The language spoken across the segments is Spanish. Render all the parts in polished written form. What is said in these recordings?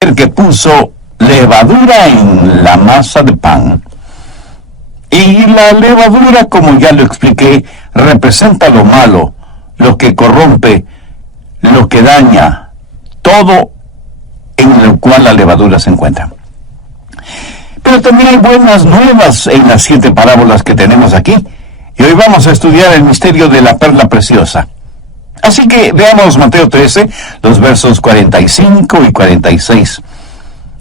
que puso levadura en la masa de pan. Y la levadura, como ya lo expliqué, representa lo malo, lo que corrompe, lo que daña, todo en lo cual la levadura se encuentra. Pero también hay buenas nuevas en las 7 parábolas que tenemos aquí, y hoy vamos a estudiar el misterio de la perla preciosa. Así que veamos Mateo 13, los versos 45 y 46.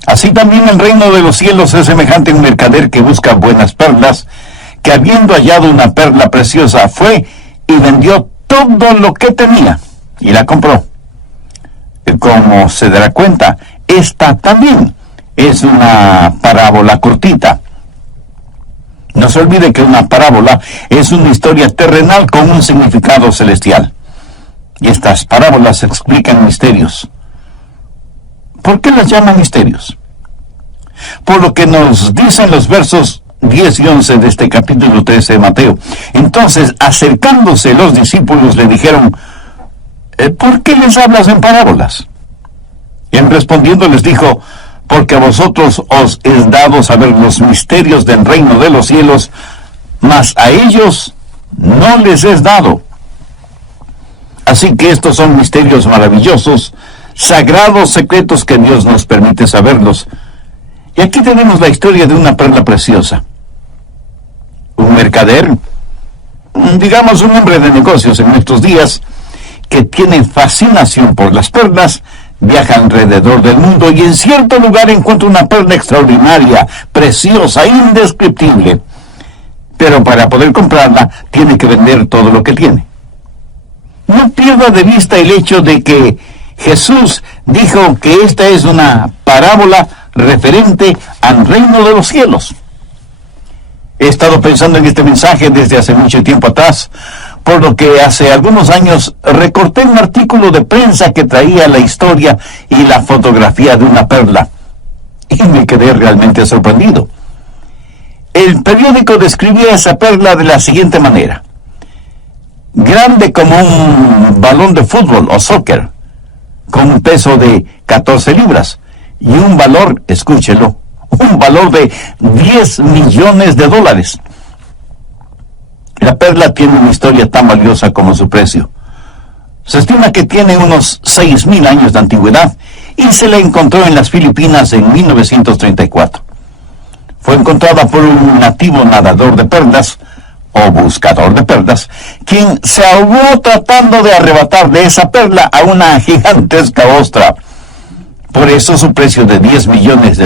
Así también el reino de los cielos es semejante a un mercader que busca buenas perlas, que habiendo hallado una perla preciosa, fue y vendió todo lo que tenía, y la compró. Como se dará cuenta, esta también es una parábola cortita. No se olvide que una parábola es una historia terrenal con un significado celestial. Y estas parábolas explican misterios. ¿Por qué las llaman misterios? Por lo que nos dicen los versos 10 y 11 de este capítulo 13 de Mateo. Entonces, acercándose los discípulos, le dijeron: ¿por qué les hablas en parábolas? Y en respondiendo les dijo: porque a vosotros os es dado saber los misterios del reino de los cielos, mas a ellos no les es dado. Así que estos son misterios maravillosos, sagrados secretos que Dios nos permite saberlos. Y aquí tenemos la historia de una perla preciosa. Un mercader, digamos un hombre de negocios en nuestros días, que tiene fascinación por las perlas, viaja alrededor del mundo y en cierto lugar encuentra una perla extraordinaria, preciosa, indescriptible. Pero para poder comprarla, tiene que vender todo lo que tiene. No pierda de vista el hecho de que Jesús dijo que esta es una parábola referente al reino de los cielos. He estado pensando en este mensaje desde hace mucho tiempo atrás, por lo que hace algunos años recorté un artículo de prensa que traía la historia y la fotografía de una perla, y me quedé realmente sorprendido. El periódico describía esa perla de la siguiente manera: grande como un balón de fútbol o soccer, con un peso de 14 libras y un valor, escúchelo, un valor de $10 millones. La perla tiene una historia tan valiosa como su precio. Se estima que tiene unos 6,000 años de antigüedad y se la encontró en las Filipinas en 1934. Fue encontrada por un nativo nadador de perlas, o buscador de perlas, quien se ahogó tratando de arrebatar de esa perla a una gigantesca ostra. Por eso su precio de $10 millones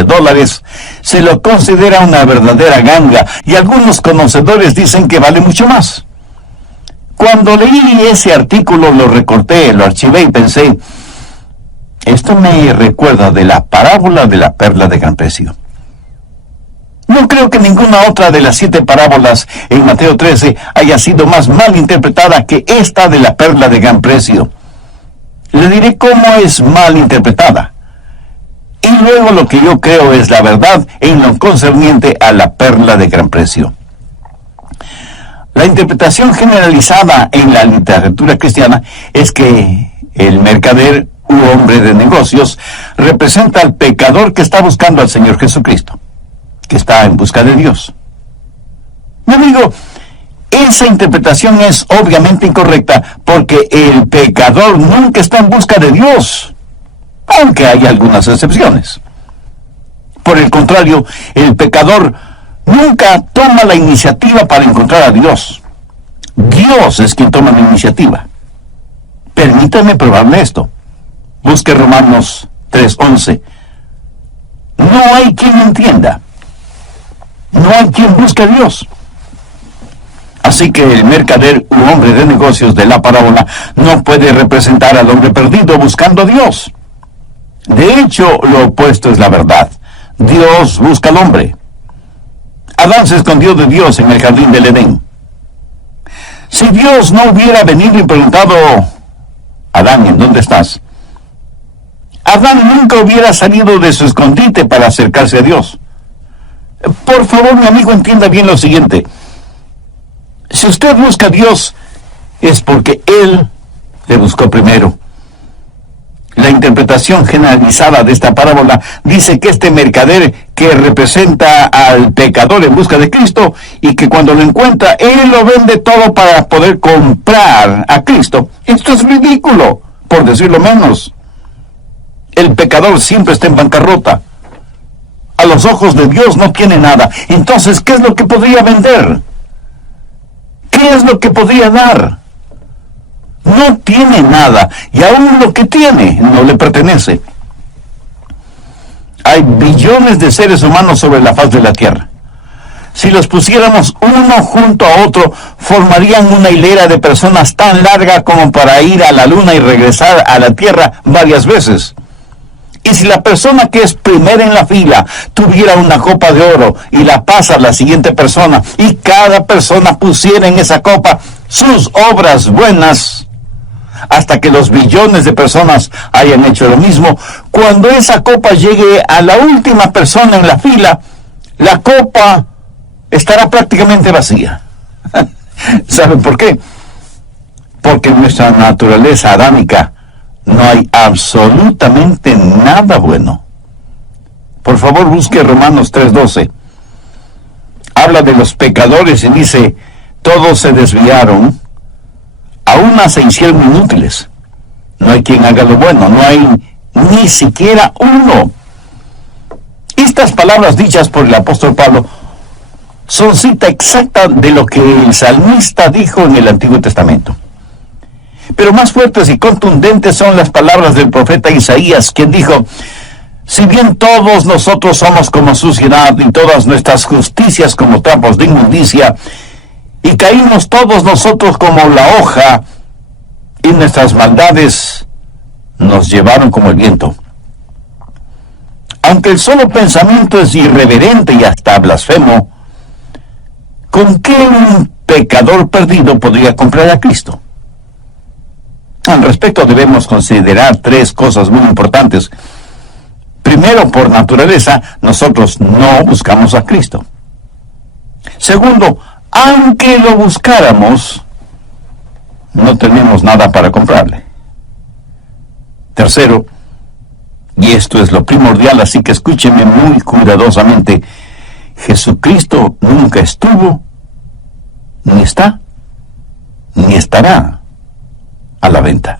se lo considera una verdadera ganga, y algunos conocedores dicen que vale mucho más. Cuando leí ese artículo, lo recorté, lo archivé y pensé: esto me recuerda de la parábola de la perla de gran precio. No creo que ninguna otra de las 7 parábolas en Mateo 13 haya sido más mal interpretada que esta de la perla de gran precio. Le diré cómo es mal interpretada, y luego lo que yo creo es la verdad en lo concerniente a la perla de gran precio. La interpretación generalizada en la literatura cristiana es que el mercader u hombre de negocios representa al pecador que está buscando al Señor Jesucristo, que está en busca de Dios. Mi amigo, esa interpretación es obviamente incorrecta, porque el pecador nunca está en busca de Dios, aunque hay algunas excepciones. Por el contrario, el pecador nunca toma la iniciativa para encontrar a Dios. Dios es quien toma la iniciativa. Permítame probarle esto. Busque Romanos 3:11. No hay quien entienda. No hay quien busque a Dios. Así que el mercader u hombre de negocios de la parábola no puede representar al hombre perdido buscando a Dios. De hecho, lo opuesto es la verdad. Dios busca al hombre. Adán se escondió de Dios en el jardín del Edén. Si Dios no hubiera venido y preguntado: Adán, ¿en dónde estás?, Adán nunca hubiera salido de su escondite para acercarse a Dios. Por favor, mi amigo, entienda bien lo siguiente. Si usted busca a Dios, es porque Él le buscó primero. La interpretación generalizada de esta parábola dice que este mercader que representa al pecador en busca de Cristo y que cuando lo encuentra, él lo vende todo para poder comprar a Cristo. Esto es ridículo, por decirlo menos. El pecador siempre está en bancarrota. A los ojos de Dios no tiene nada. Entonces, ¿qué es lo que podría vender? ¿Qué es lo que podría dar? No tiene nada, y aún lo que tiene no le pertenece. Hay billones de seres humanos sobre la faz de la tierra. Si los pusiéramos uno junto a otro, formarían una hilera de personas tan larga como para ir a la luna y regresar a la tierra varias veces. Y si la persona que es primera en la fila tuviera una copa de oro y la pasa a la siguiente persona, y cada persona pusiera en esa copa sus obras buenas, hasta que los billones de personas hayan hecho lo mismo, cuando esa copa llegue a la última persona en la fila, la copa estará prácticamente vacía. ¿Saben por qué? Porque en nuestra naturaleza adámica no hay absolutamente nada bueno. Por favor, busque Romanos 3:12. Habla de los pecadores y dice, todos se desviaron, aún se hicieron inútiles. No hay quien haga lo bueno, no hay ni siquiera uno. Estas palabras dichas por el apóstol Pablo son cita exacta de lo que el salmista dijo en el Antiguo Testamento. Pero más fuertes y contundentes son las palabras del profeta Isaías, quien dijo, si bien todos nosotros somos como suciedad y todas nuestras justicias como trapos de inmundicia, y caímos todos nosotros como la hoja, y nuestras maldades nos llevaron como el viento. Aunque el solo pensamiento es irreverente y hasta blasfemo, ¿con qué un pecador perdido podría comprar a Cristo? Al respecto debemos considerar tres cosas muy importantes. Primero, por naturaleza, nosotros no buscamos a Cristo. Segundo, aunque lo buscáramos, no tenemos nada para comprarle. Tercero, y esto es lo primordial, así que escúcheme muy cuidadosamente, Jesucristo nunca estuvo, ni está, ni estará a la venta.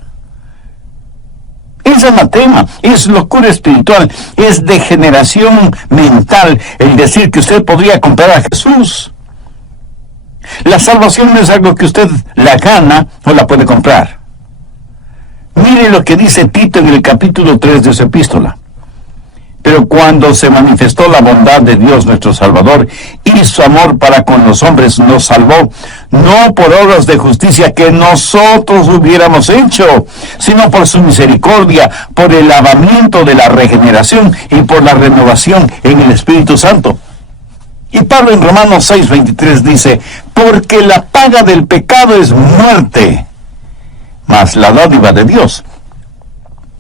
Es anatema, es locura espiritual, es degeneración mental el decir que usted podría comprar a Jesús. La salvación no es algo que usted la gana o la puede comprar. Mire lo que dice Tito en el capítulo 3 de su epístola. Pero cuando se manifestó la bondad de Dios nuestro Salvador y su amor para con los hombres, nos salvó, no por obras de justicia que nosotros hubiéramos hecho, sino por su misericordia, por el lavamiento de la regeneración y por la renovación en el Espíritu Santo. Y Pablo en Romanos 6:23 dice, porque la paga del pecado es muerte, mas la dádiva de Dios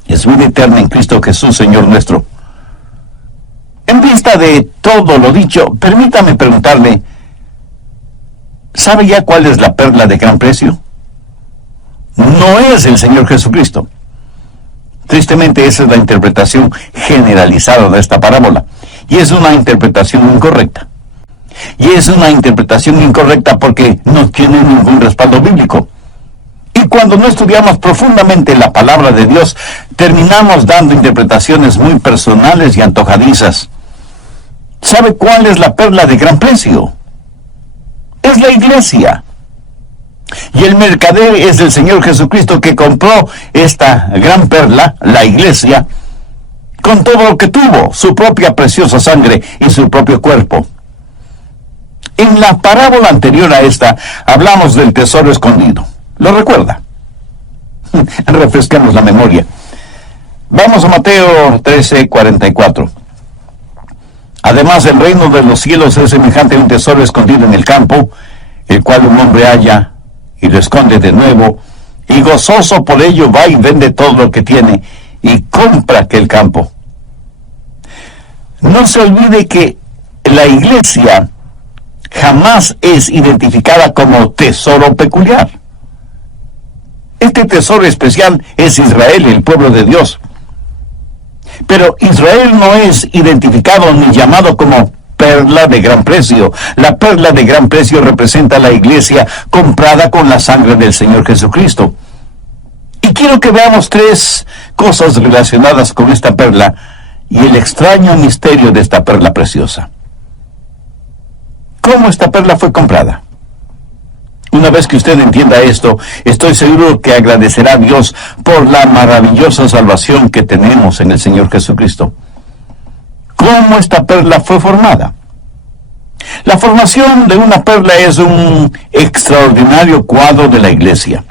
es vida eterna en Cristo Jesús, Señor nuestro. En vista de todo lo dicho, permítame preguntarle, ¿sabe ya cuál es la perla de gran precio? No es el Señor Jesucristo. Tristemente, esa es la interpretación generalizada de esta parábola, y es una interpretación incorrecta. Y es una interpretación incorrecta porque no tiene ningún respaldo bíblico. Y cuando no estudiamos profundamente la palabra de Dios, terminamos dando interpretaciones muy personales y antojadizas. ¿Sabe cuál es la perla de gran precio? Es la iglesia. Y el mercader es el Señor Jesucristo, que compró esta gran perla, la iglesia, con todo lo que tuvo, su propia preciosa sangre y su propio cuerpo. En la parábola anterior a esta, hablamos del tesoro escondido. ¿Lo recuerda? Refresquemos la memoria. Vamos a Mateo 13:44. Además, el reino de los cielos es semejante a un tesoro escondido en el campo, el cual un hombre halla y lo esconde de nuevo, y gozoso por ello va y vende todo lo que tiene y compra aquel campo. No se olvide que la iglesia jamás es identificada como tesoro peculiar. Este tesoro especial es Israel, el pueblo de Dios. Pero Israel no es identificado ni llamado como perla de gran precio. La perla de gran precio representa a la iglesia comprada con la sangre del Señor Jesucristo. Y quiero que veamos tres cosas relacionadas con esta perla y el extraño misterio de esta perla preciosa. ¿Cómo esta perla fue comprada? Una vez que usted entienda esto, estoy seguro que agradecerá a Dios por la maravillosa salvación que tenemos en el Señor Jesucristo. ¿Cómo esta perla fue formada? La formación de una perla es un extraordinario cuadro de la iglesia.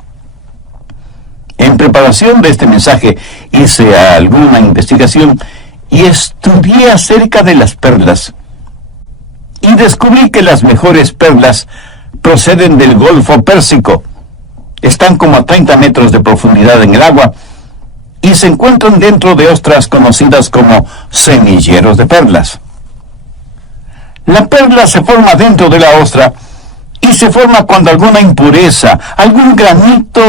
En preparación de este mensaje hice alguna investigación y estudié acerca de las perlas. Y descubrí que las mejores perlas proceden del Golfo Pérsico. Están como a 30 metros de profundidad en el agua y se encuentran dentro de ostras conocidas como semilleros de perlas. La perla se forma dentro de la ostra y se forma cuando alguna impureza, algún granito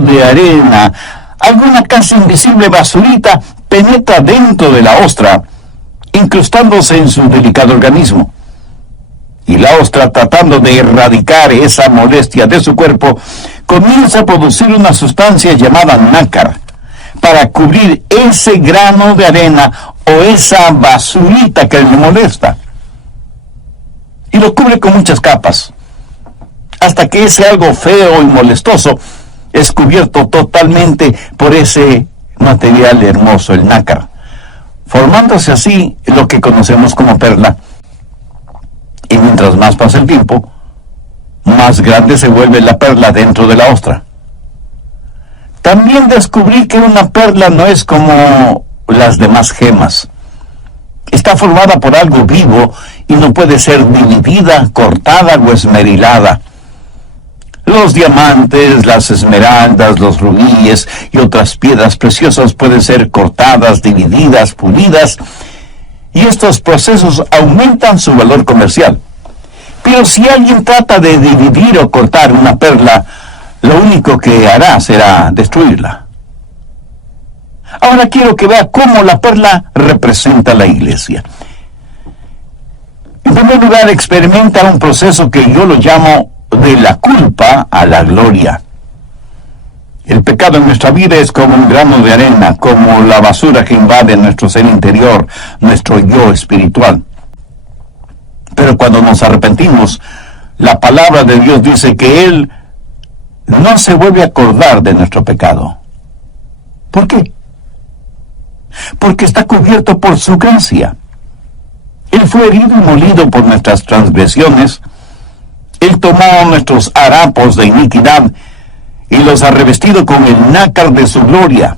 de arena, alguna casi invisible basurita penetra dentro de la ostra, incrustándose en su delicado organismo. Y la ostra, tratando de erradicar esa molestia de su cuerpo, comienza a producir una sustancia llamada nácar para cubrir ese grano de arena o esa basurita que le molesta. Y lo cubre con muchas capas, hasta que ese algo feo y molestoso es cubierto totalmente por ese material hermoso, el nácar, formándose así lo que conocemos como perla. Y mientras más pasa el tiempo, más grande se vuelve la perla dentro de la ostra. También descubrí que una perla no es como las demás gemas. Está formada por algo vivo y no puede ser dividida, cortada o esmerilada. Los diamantes, las esmeraldas, los rubíes y otras piedras preciosas pueden ser cortadas, divididas, pulidas, y estos procesos aumentan su valor comercial. Pero si alguien trata de dividir o cortar una perla, lo único que hará será destruirla. Ahora quiero que vea cómo la perla representa a la iglesia. En primer lugar, experimenta un proceso que yo lo llamo de la culpa a la gloria. El pecado en nuestra vida es como un grano de arena, como la basura que invade nuestro ser interior, nuestro yo espiritual. Pero cuando nos arrepentimos, la palabra de Dios dice que Él no se vuelve a acordar de nuestro pecado. ¿Por qué? Porque está cubierto por su gracia. Él fue herido y molido por nuestras transgresiones. Él tomó nuestros harapos de iniquidad y los ha revestido con el nácar de su gloria.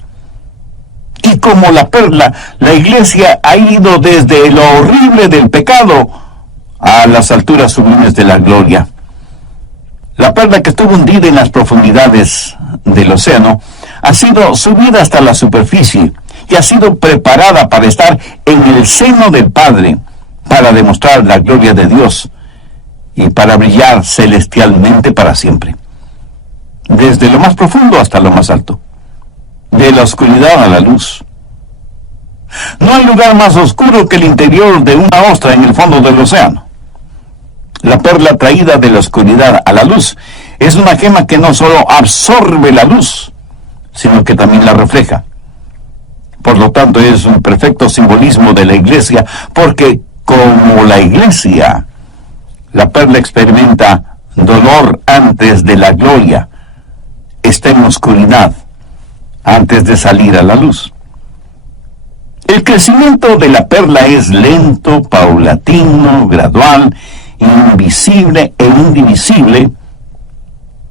Y como la perla, la iglesia ha ido desde lo horrible del pecado a las alturas sublimes de la gloria. La perla que estuvo hundida en las profundidades del océano ha sido subida hasta la superficie y ha sido preparada para estar en el seno del Padre, para demostrar la gloria de Dios y para brillar celestialmente para siempre. Desde lo más profundo hasta lo más alto, de la oscuridad a la luz. No hay lugar más oscuro que el interior de una ostra en el fondo del océano. La perla traída de la oscuridad a la luz es una gema que no solo absorbe la luz, sino que también la refleja. Por lo tanto, es un perfecto simbolismo de la iglesia, porque como la iglesia, la perla experimenta dolor antes de la gloria, está en oscuridad antes de salir a la luz. El crecimiento de la perla es lento, paulatino, gradual, invisible e indivisible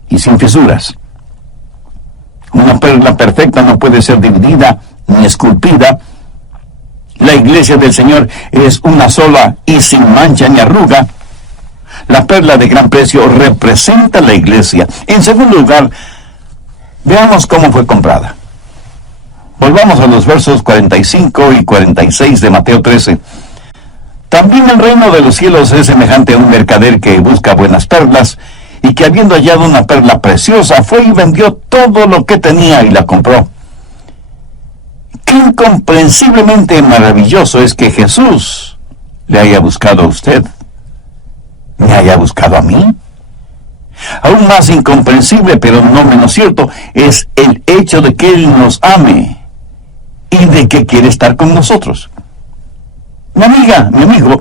y sin fisuras. Una perla perfecta no puede ser dividida ni esculpida. La iglesia del Señor es una sola y sin mancha ni arruga. La perla de gran precio representa la iglesia. En segundo lugar, veamos cómo fue comprada. Volvamos a los versos 45 y 46 de Mateo 13. También el reino de los cielos es semejante a un mercader que busca buenas perlas, y que habiendo hallado una perla preciosa, fue y vendió todo lo que tenía y la compró. Qué incomprensiblemente maravilloso es que Jesús le haya buscado a usted, me haya buscado a mí. Aún más incomprensible, pero no menos cierto, es el hecho de que Él nos ame y de que quiere estar con nosotros. Mi amiga, mi amigo,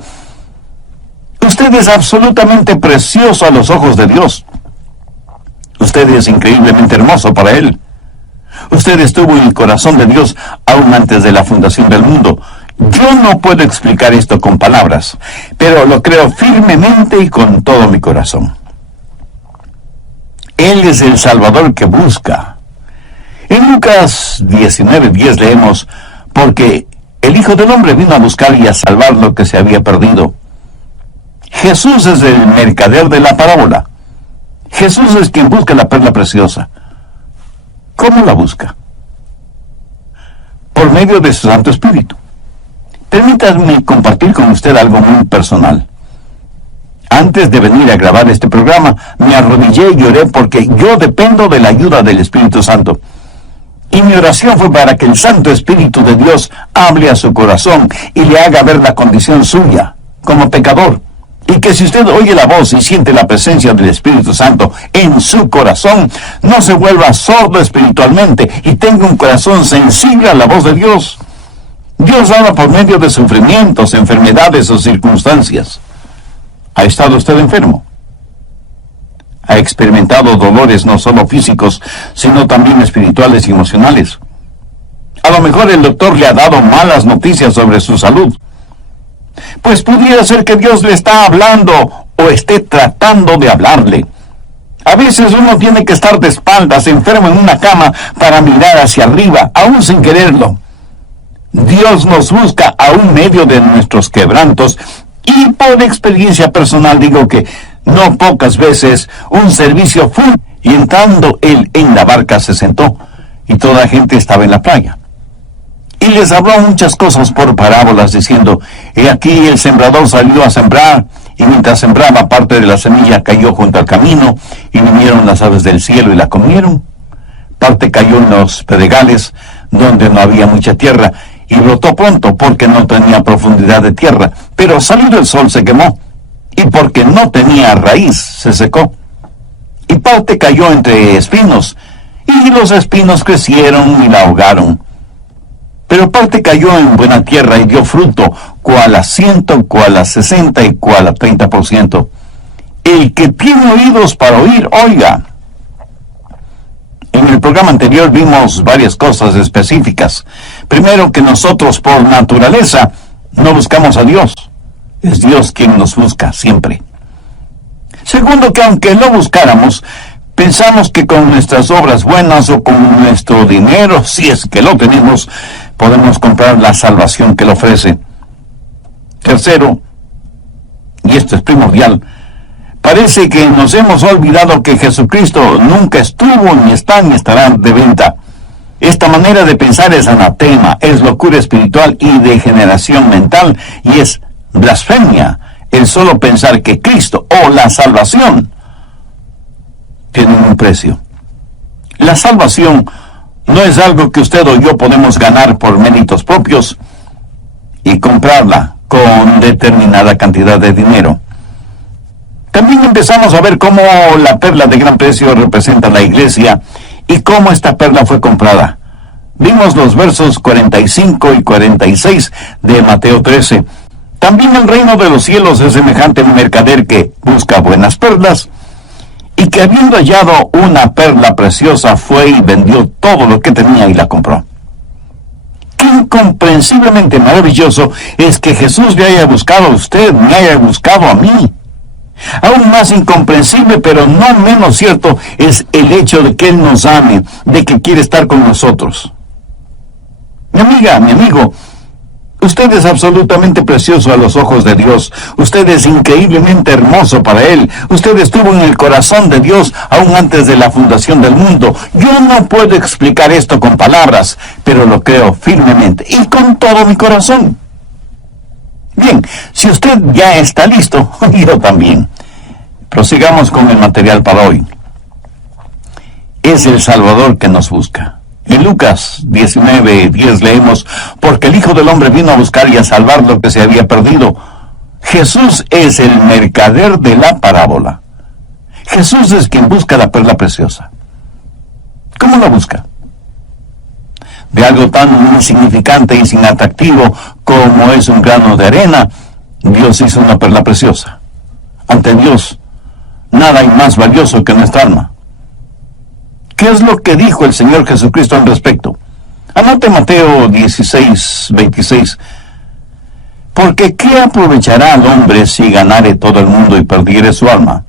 usted es absolutamente precioso a los ojos de Dios. Usted es increíblemente hermoso para Él. Usted estuvo en el corazón de Dios aún antes de la fundación del mundo. Yo no puedo explicar esto con palabras, pero lo creo firmemente y con todo mi corazón. Él es el Salvador que busca. En Lucas 19:10 leemos, porque el Hijo del Hombre vino a buscar y a salvar lo que se había perdido. Jesús es el mercader de la parábola. Jesús es quien busca la perla preciosa. ¿Cómo la busca? Por medio de su Santo Espíritu. Permítanme compartir con usted algo muy personal. Antes de venir a grabar este programa, me arrodillé y oré porque yo dependo de la ayuda del Espíritu Santo. Y mi oración fue para que el Santo Espíritu de Dios hable a su corazón y le haga ver la condición suya como pecador. Y que si usted oye la voz y siente la presencia del Espíritu Santo en su corazón, no se vuelva sordo espiritualmente y tenga un corazón sensible a la voz de Dios. Dios habla por medio de sufrimientos, enfermedades o circunstancias. ¿Ha estado usted enfermo? ¿Ha experimentado dolores no solo físicos, sino también espirituales y emocionales? A lo mejor el doctor le ha dado malas noticias sobre su salud. Pues pudiera ser que Dios le está hablando o esté tratando de hablarle. A veces uno tiene que estar de espaldas, enfermo en una cama, para mirar hacia arriba, aún sin quererlo. Dios nos busca aún medio de nuestros quebrantos, y por experiencia personal digo que no pocas veces un servicio fue, y entrando él en la barca se sentó, y toda la gente estaba en la playa. Y les habló muchas cosas por parábolas, diciendo, he aquí el sembrador salió a sembrar, y mientras sembraba parte de la semilla cayó junto al camino, y vinieron las aves del cielo y la comieron. Parte cayó en los pedregales, donde no había mucha tierra, y brotó pronto, porque no tenía profundidad de tierra, pero salido el sol se quemó, y porque no tenía raíz se secó. Y parte cayó entre espinos, y los espinos crecieron y la ahogaron. Pero parte cayó en buena tierra y dio fruto, cual a 100, cual a 60 y cual a 30%. El que tiene oídos para oír, oiga. En el programa anterior vimos varias cosas específicas. Primero, que nosotros por naturaleza no buscamos a Dios. Es Dios quien nos busca siempre. Segundo, que aunque lo buscáramos, pensamos que con nuestras obras buenas o con nuestro dinero, si es que lo tenemos, podemos comprar la salvación que Él ofrece. Tercero, y esto es primordial, parece que nos hemos olvidado que Jesucristo nunca estuvo, ni está, ni estará de venta. Esta manera de pensar es anatema, es locura espiritual y degeneración mental, y es blasfemia el solo pensar que Cristo o la salvación tienen un precio. La salvación no es algo que usted o yo podemos ganar por méritos propios y comprarla con determinada cantidad de dinero. También empezamos a ver cómo la perla de gran precio representa la iglesia y cómo esta perla fue comprada. Vimos los versos 45 y 46 de Mateo 13. También el reino de los cielos es semejante a un mercader que busca buenas perlas, y que habiendo hallado una perla preciosa fue y vendió todo lo que tenía y la compró. Qué incomprensiblemente maravilloso es que Jesús le haya buscado a usted, me haya buscado a mí. Aún más incomprensible, pero no menos cierto, es el hecho de que Él nos ame, de que quiere estar con nosotros. Mi amiga, mi amigo, usted es absolutamente precioso a los ojos de Dios. Usted es increíblemente hermoso para Él. Usted estuvo en el corazón de Dios aún antes de la fundación del mundo. Yo no puedo explicar esto con palabras, pero lo creo firmemente y con todo mi corazón. Bien, si usted ya está listo, yo también. Prosigamos con el material para hoy. Es el Salvador que nos busca. En Lucas 19:10 leemos, porque el Hijo del Hombre vino a buscar y a salvar lo que se había perdido. Jesús es el mercader de la parábola. Jesús es quien busca la perla preciosa. ¿Cómo la busca? De algo tan insignificante y sin atractivo como es un grano de arena, Dios hizo una perla preciosa. Ante Dios, nada hay más valioso que nuestra alma. ¿Qué es lo que dijo el Señor Jesucristo al respecto? Anote Mateo 16:26. Porque ¿qué aprovechará al hombre si ganare todo el mundo y perdiere su alma?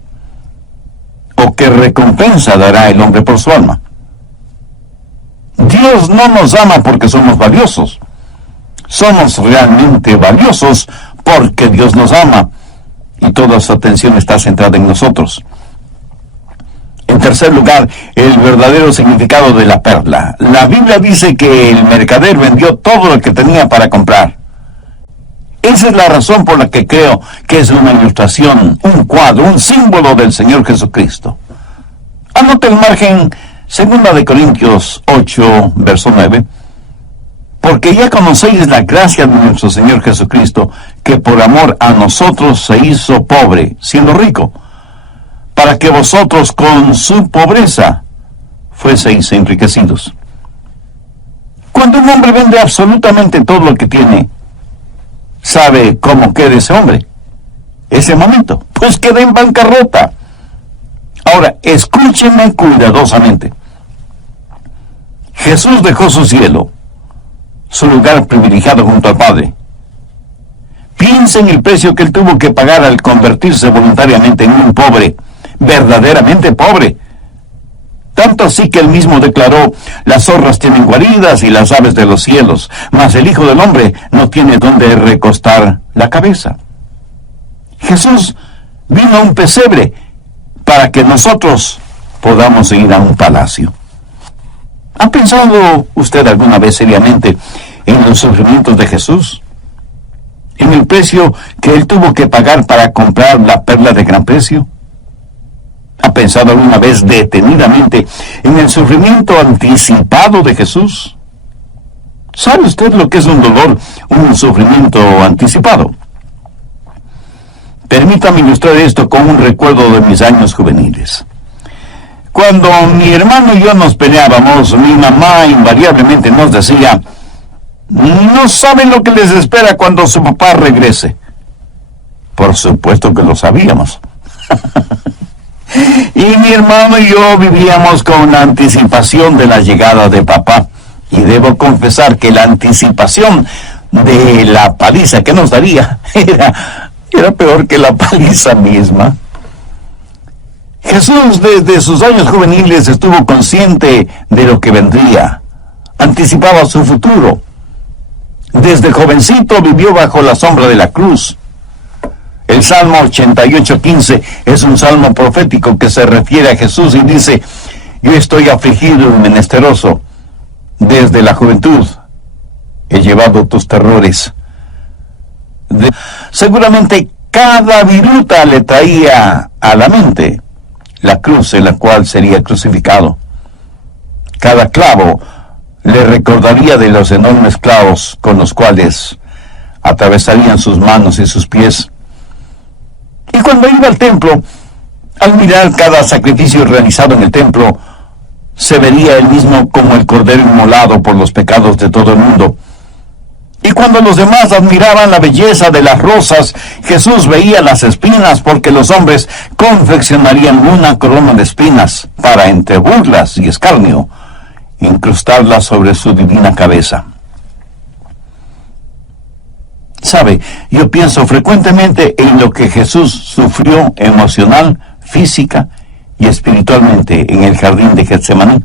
¿O qué recompensa dará el hombre por su alma? Dios no nos ama porque somos valiosos. Somos realmente valiosos porque Dios nos ama y toda su atención está centrada en nosotros. En tercer lugar, el verdadero significado de la perla. La Biblia dice que el mercader vendió todo lo que tenía para comprar. Esa es la razón por la que creo que es una ilustración, un cuadro, un símbolo del Señor Jesucristo. Anote el margen 2 Corintios 8, verso 9. Porque ya conocéis la gracia de nuestro Señor Jesucristo, que por amor a nosotros se hizo pobre, siendo rico, para que vosotros con su pobreza fueseis enriquecidos. Cuando un hombre vende absolutamente todo lo que tiene, ¿sabe cómo queda ese hombre? Ese momento, pues queda en bancarrota. Ahora, escúchenme cuidadosamente. Jesús dejó su cielo, su lugar privilegiado junto al Padre. Piensa en el precio que él tuvo que pagar al convertirse voluntariamente en un pobre, verdaderamente pobre. Tanto así que él mismo declaró, las zorras tienen guaridas y las aves de los cielos, mas el Hijo del Hombre no tiene donde recostar la cabeza. Jesús vino a un pesebre para que nosotros podamos ir a un palacio. ¿Ha pensado usted alguna vez seriamente en los sufrimientos de Jesús? ¿En el precio que él tuvo que pagar para comprar la perla de gran precio? ¿Ha pensado alguna vez detenidamente en el sufrimiento anticipado de Jesús? ¿Sabe usted lo que es un dolor, un sufrimiento anticipado? Permítame ilustrar esto con un recuerdo de mis años juveniles. Cuando mi hermano y yo nos peleábamos, mi mamá invariablemente nos decía, no saben lo que les espera cuando su papá regrese. Por supuesto que lo sabíamos. Y mi hermano y yo vivíamos con la anticipación de la llegada de papá. Y debo confesar que la anticipación de la paliza que nos daría era peor que la paliza misma. Jesús desde sus años juveniles estuvo consciente de lo que vendría. Anticipaba su futuro. Desde jovencito vivió bajo la sombra de la cruz. El Salmo 88:15 es un salmo profético que se refiere a Jesús y dice, yo estoy afligido y menesteroso. Desde la juventud he llevado tus terrores. Seguramente cada viruta le traía a la mente la cruz en la cual sería crucificado. Cada clavo le recordaría de los enormes clavos con los cuales atravesarían sus manos y sus pies. Y cuando iba al templo, al mirar cada sacrificio realizado en el templo, se vería él mismo como el cordero inmolado por los pecados de todo el mundo. Y cuando los demás admiraban la belleza de las rosas, Jesús veía las espinas, porque los hombres confeccionarían una corona de espinas para, entre burlas y escarnio, incrustarlas sobre su divina cabeza. Sabe, yo pienso frecuentemente en lo que Jesús sufrió emocional, física y espiritualmente en el jardín de Getsemaní.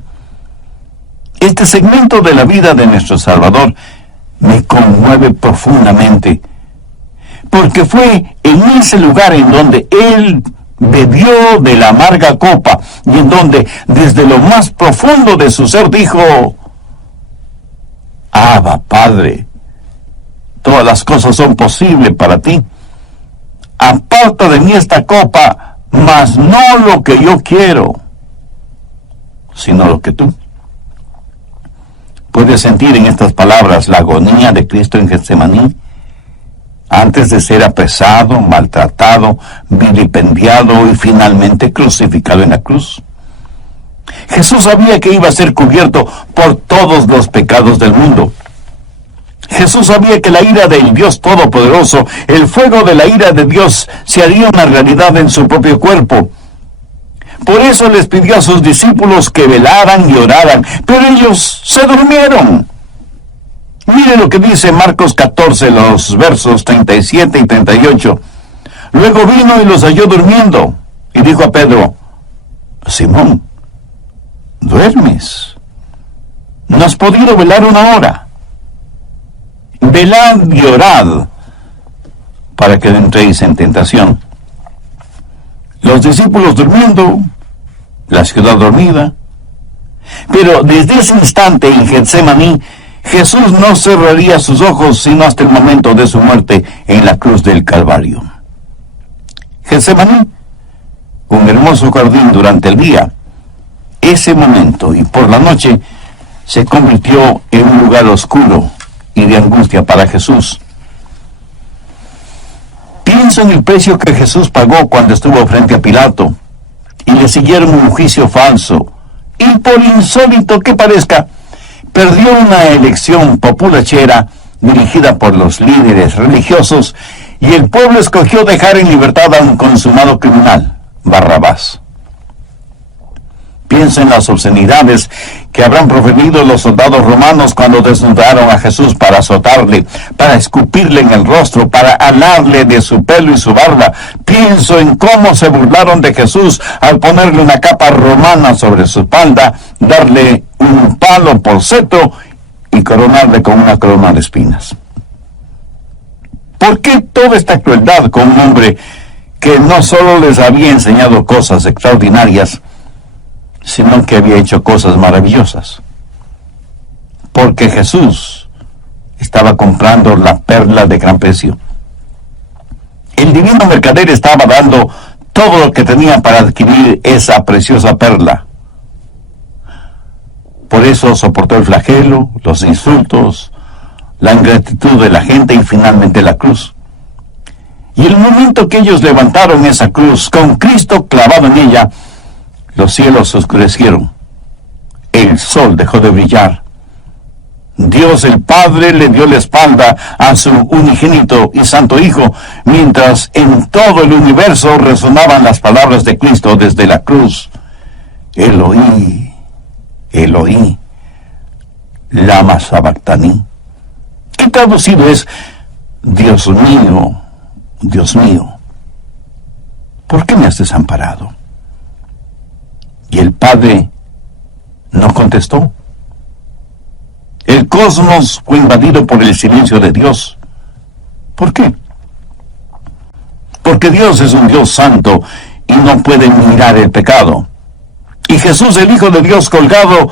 Este segmento de la vida de nuestro Salvador me conmueve profundamente, porque fue en ese lugar en donde Él bebió de la amarga copa y en donde desde lo más profundo de su ser dijo, Abba, Padre, todas las cosas son posibles para ti. Aparta de mí esta copa, mas no lo que yo quiero, sino lo que tú. ¿Puedes sentir en estas palabras la agonía de Cristo en Getsemaní? Antes de ser apresado, maltratado, vilipendiado y finalmente crucificado en la cruz. Jesús sabía que iba a ser cubierto por todos los pecados del mundo. Jesús sabía que la ira del Dios Todopoderoso, el fuego de la ira de Dios, se haría una realidad en su propio cuerpo. Por eso les pidió a sus discípulos que velaran y oraran, pero ellos se durmieron. Mire lo que dice Marcos 14, los versos 37 y 38. Luego vino y los halló durmiendo, y dijo a Pedro: Simón, ¿duermes? ¿No has podido velar una hora? Velad y orad, para que no entréis en tentación. Los discípulos durmiendo, la ciudad dormida. Pero desde ese instante en Getsemaní, Jesús no cerraría sus ojos sino hasta el momento de su muerte en la cruz del Calvario. Getsemaní, un hermoso jardín durante el día. Ese momento y por la noche se convirtió en un lugar oscuro y de angustia para Jesús. Pienso en el precio que Jesús pagó cuando estuvo frente a Pilato y le siguieron un juicio falso, y por insólito que parezca, perdió una elección populachera dirigida por los líderes religiosos, y el pueblo escogió dejar en libertad a un consumado criminal, Barrabás. Pienso en las obscenidades que habrán proferido los soldados romanos cuando desnudaron a Jesús para azotarle, para escupirle en el rostro, para alarle de su pelo y su barba. Pienso en cómo se burlaron de Jesús al ponerle una capa romana sobre su espalda, darle un palo por cetro y coronarle con una corona de espinas. ¿Por qué toda esta crueldad con un hombre que no solo les había enseñado cosas extraordinarias, sino que había hecho cosas maravillosas? Porque Jesús estaba comprando la perla de gran precio. El divino mercader estaba dando todo lo que tenía para adquirir esa preciosa perla. Por eso soportó el flagelo, los insultos, la ingratitud de la gente y finalmente la cruz. Y el momento que ellos levantaron esa cruz con Cristo clavado en ella, los cielos se oscurecieron, el sol dejó de brillar. Dios el Padre le dio la espalda a su unigénito y santo Hijo, mientras en todo el universo resonaban las palabras de Cristo desde la cruz: Eloí, Eloí, lama sabactani, que traducido es: Dios mío, ¿por qué me has desamparado? Y el Padre no contestó. El cosmos fue invadido por el silencio de Dios. ¿Por qué? Porque Dios es un Dios santo y no puede mirar el pecado. Y Jesús, el Hijo de Dios, colgado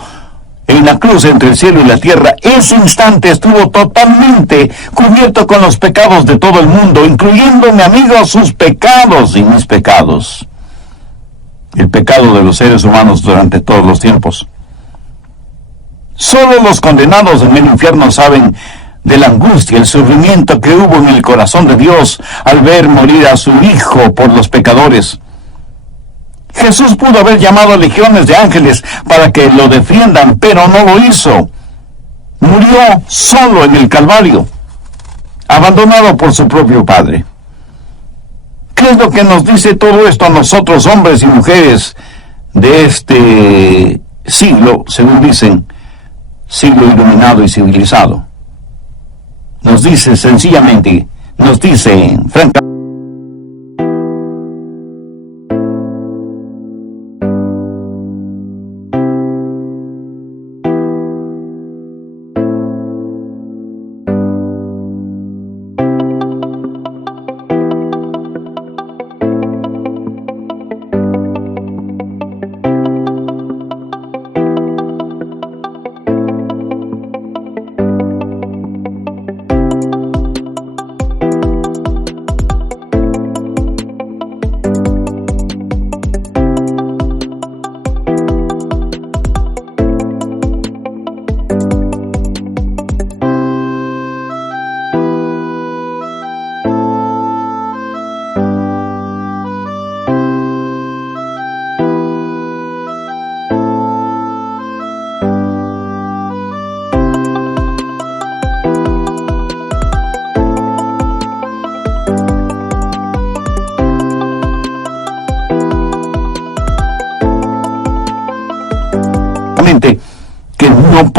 en la cruz entre el cielo y la tierra, ese instante estuvo totalmente cubierto con los pecados de todo el mundo, incluyendo, mi amigo, sus pecados y mis pecados. El pecado de los seres humanos durante todos los tiempos. Solo los condenados en el infierno saben de la angustia, el sufrimiento que hubo en el corazón de Dios al ver morir a su Hijo por los pecadores. Jesús pudo haber llamado a legiones de ángeles para que lo defiendan, pero no lo hizo. Murió solo en el Calvario, abandonado por su propio Padre. ¿Qué es lo que nos dice todo esto a nosotros, hombres y mujeres de este siglo, según dicen, siglo iluminado y civilizado? Nos dice sencillamente, nos dice francamente,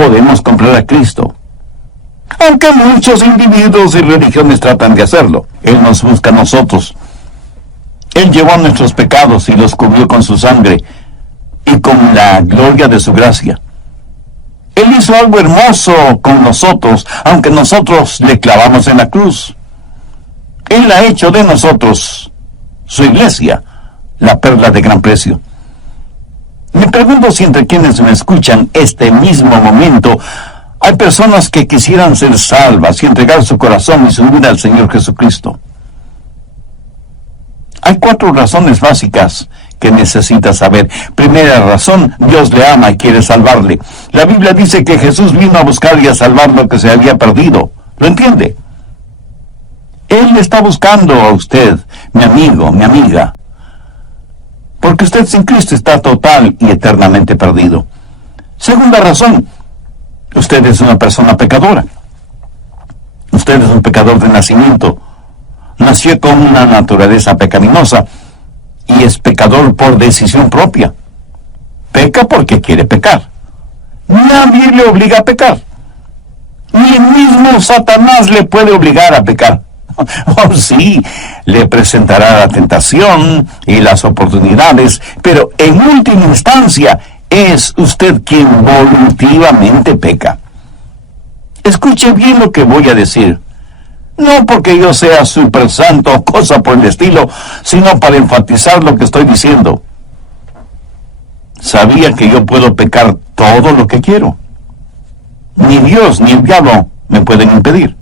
podemos comprar a Cristo. Aunque muchos individuos y religiones tratan de hacerlo, Él nos busca a nosotros. Él llevó nuestros pecados y los cubrió con su sangre y con la gloria de su gracia. Él hizo algo hermoso con nosotros, aunque nosotros le clavamos en la cruz. Él ha hecho de nosotros, su iglesia, la perla de gran precio. Me pregunto si entre quienes me escuchan este mismo momento hay personas que quisieran ser salvas y entregar su corazón y su vida al Señor Jesucristo. Hay 4 razones básicas que necesita saber. Primera razón, Dios le ama y quiere salvarle. La Biblia dice que Jesús vino a buscar y a salvar lo que se había perdido. ¿Lo entiende? Él está buscando a usted, mi amigo, mi amiga. Porque usted sin Cristo está total y eternamente perdido. Segunda razón, usted es una persona pecadora. Usted es un pecador de nacimiento. Nació con una naturaleza pecaminosa y es pecador por decisión propia. Peca porque quiere pecar. Nadie le obliga a pecar. Ni el mismo Satanás le puede obligar a pecar. Oh, sí, le presentará la tentación y las oportunidades, pero en última instancia es usted quien voluntariamente peca. Escuche bien lo que voy a decir. No porque yo sea súper santo o cosa por el estilo, sino para enfatizar lo que estoy diciendo. ¿Sabía que yo puedo pecar todo lo que quiero? Ni Dios ni el diablo me pueden impedir.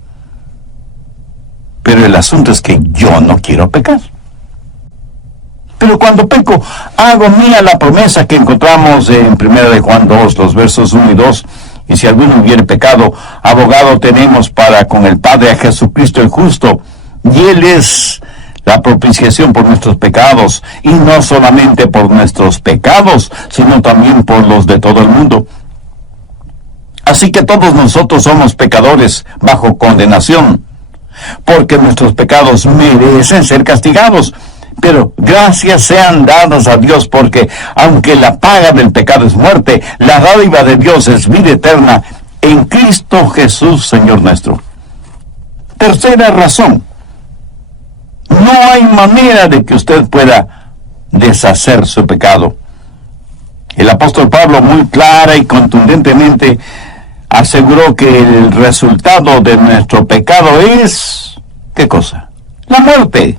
Pero el asunto es que yo no quiero pecar. Pero cuando peco, hago mía la promesa que encontramos en 1 de Juan 2, los versos 1 y 2. Y si alguno hubiere pecado, abogado tenemos para con el Padre a Jesucristo el justo. Y Él es la propiciación por nuestros pecados. Y no solamente por nuestros pecados, sino también por los de todo el mundo. Así que todos nosotros somos pecadores bajo condenación, porque nuestros pecados merecen ser castigados. Pero gracias sean dadas a Dios, porque aunque la paga del pecado es muerte, la dádiva de Dios es vida eterna en Cristo Jesús, Señor nuestro. Tercera razón, no hay manera de que usted pueda deshacer su pecado. El apóstol Pablo muy clara y contundentemente aseguró que el resultado de nuestro pecado es, ¿qué cosa? La muerte.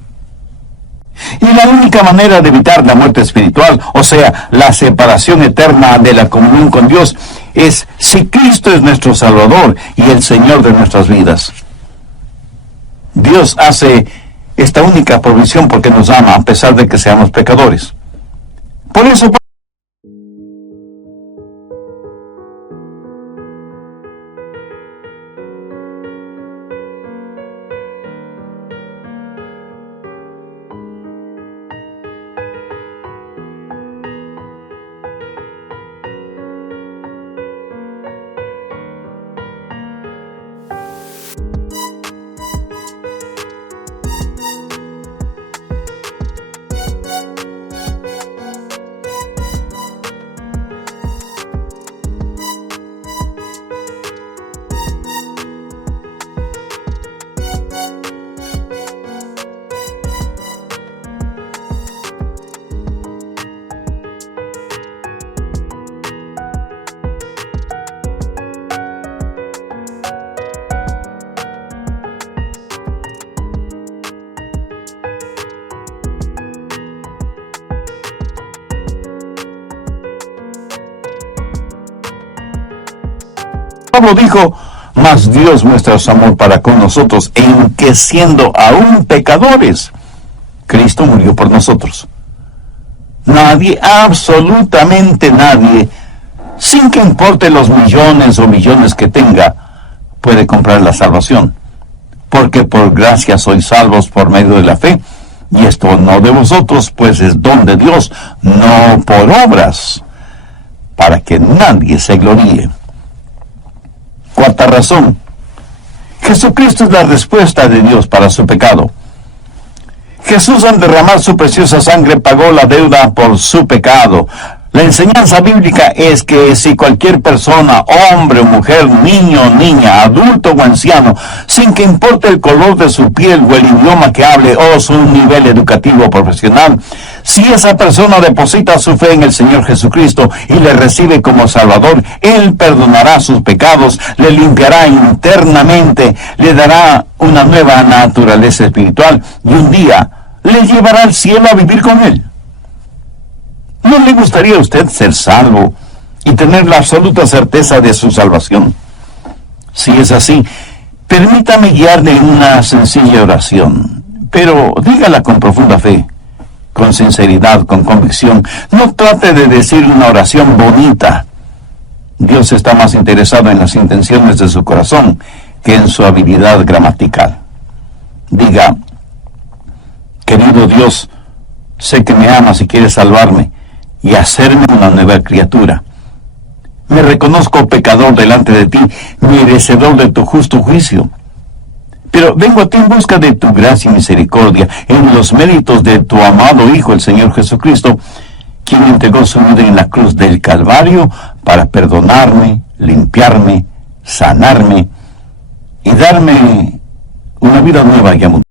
Y la única manera de evitar la muerte espiritual, o sea, la separación eterna de la comunión con Dios, es si Cristo es nuestro Salvador y el Señor de nuestras vidas. Dios hace esta única provisión porque nos ama a pesar de que seamos pecadores. Por eso Pablo dijo, mas Dios muestra su amor para con nosotros en que siendo aún pecadores, Cristo murió por nosotros. Nadie, absolutamente nadie, sin que importe los millones o millones que tenga, puede comprar la salvación. Porque por gracia sois salvos por medio de la fe, y esto no de vosotros, pues es don de Dios, no por obras, para que nadie se gloríe. Cuarta razón, Jesucristo es la respuesta de Dios para su pecado. Jesús, al derramar su preciosa sangre, pagó la deuda por su pecado. La enseñanza bíblica es que si cualquier persona, hombre o mujer, niño o niña, adulto o anciano, sin que importe el color de su piel o el idioma que hable o su nivel educativo o profesional, si esa persona deposita su fe en el Señor Jesucristo y le recibe como Salvador, Él perdonará sus pecados, le limpiará internamente, le dará una nueva naturaleza espiritual y un día le llevará al cielo a vivir con Él. ¿No le gustaría a usted ser salvo y tener la absoluta certeza de su salvación? Si es así, permítame guiarle en una sencilla oración, pero dígala con profunda fe, con sinceridad, con convicción. No trate de decir una oración bonita. Dios está más interesado en las intenciones de su corazón que en su habilidad gramatical. Diga: querido Dios, sé que me amas y quieres salvarme y hacerme una nueva criatura. Me reconozco pecador delante de ti, merecedor de tu justo juicio. Pero vengo a ti en busca de tu gracia y misericordia, en los méritos de tu amado Hijo, el Señor Jesucristo, quien entregó su vida en la cruz del Calvario para perdonarme, limpiarme, sanarme y darme una vida nueva y abundante.